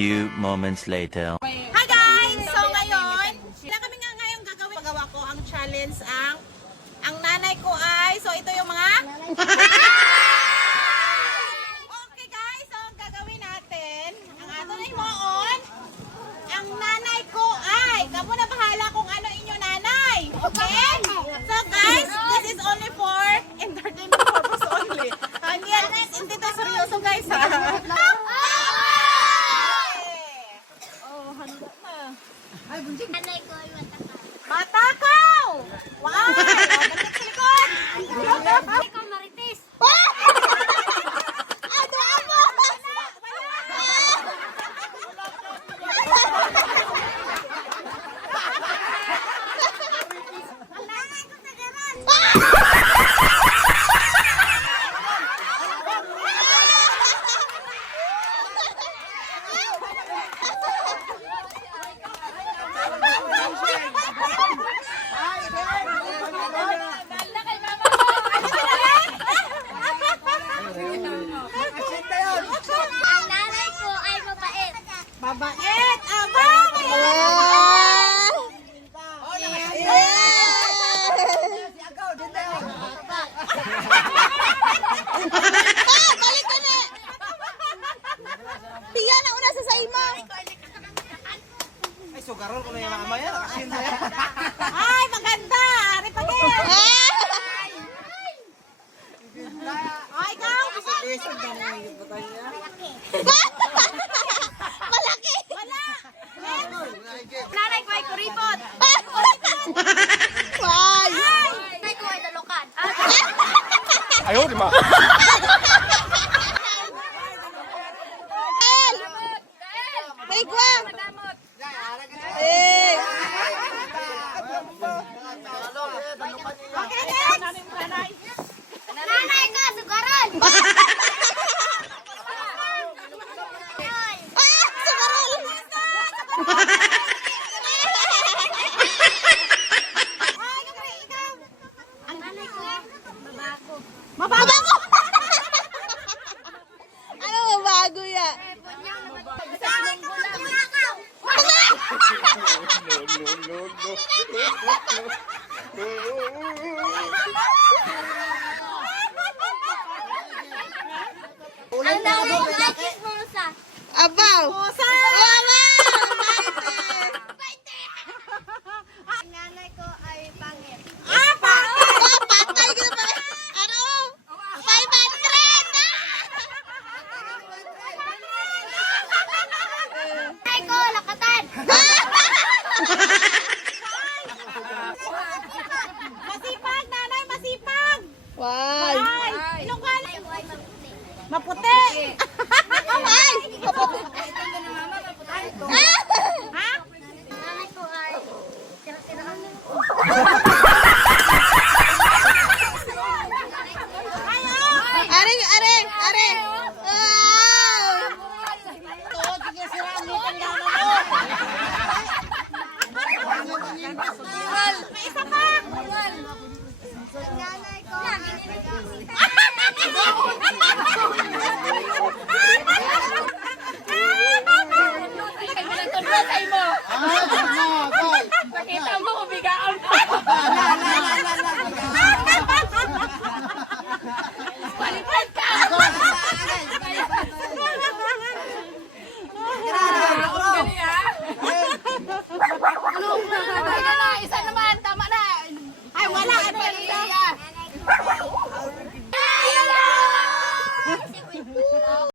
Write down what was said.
few moments later. Hi guys! So ngayon, kami nga ngayon gagawin. Pagawa ko ang challenge ang nanay ko ay, so ito yung mga okay guys, so ang gagawin natin, ang ato na imoon, ang nanay ko ay, kamo na bahala kung ano inyo nanay. Okay? So guys, this is only for entertainment purpose only. Hindi to seryoso guys ha. Nanay ko ay matakaw. Matakaw! Wow! Balik sa likod! Nanay ko marites. Ano ako? Nanay ko tagaran. Ang nanay ko ay mabait. Mabait! Aba! Balik ka na! Tiya na una sa saima! Ay, sugarol ko na yung mama yan. Asin na yan. Ay, maganda! Ari pa din! Ay, ikaw! Isog na naman yung butay niya. Malaki! Wala! Nanay ko ay kuripot. Ay! Nanay ko ay dalukan. Ayaw, di ma. May kwa! Eh! Okay, Nanay ko sugaron. Ah! Sugarol! Ay, kapre, ikaw! Ang nanay ko mabago. Mabago! Ano mabago ya? Nanay ko maglakaw. Ang nanay ko ay chismosa. Abaw! Musa! Ang nanay ko ay pangit. Ah, patay! Ah, patay ka na pa! Ano? 500! Nanay ko lakatan. Masipag, nanay, masipag! Wow! Ay! Ilonggan! Nanay ko ay maputi. Maputi! Ay! Maputi! Ha? Nanay ko ay tira-tiraan. Are, are, are! Wow! May isa pa! Nanay ko. Nakita mo, umigaan pa.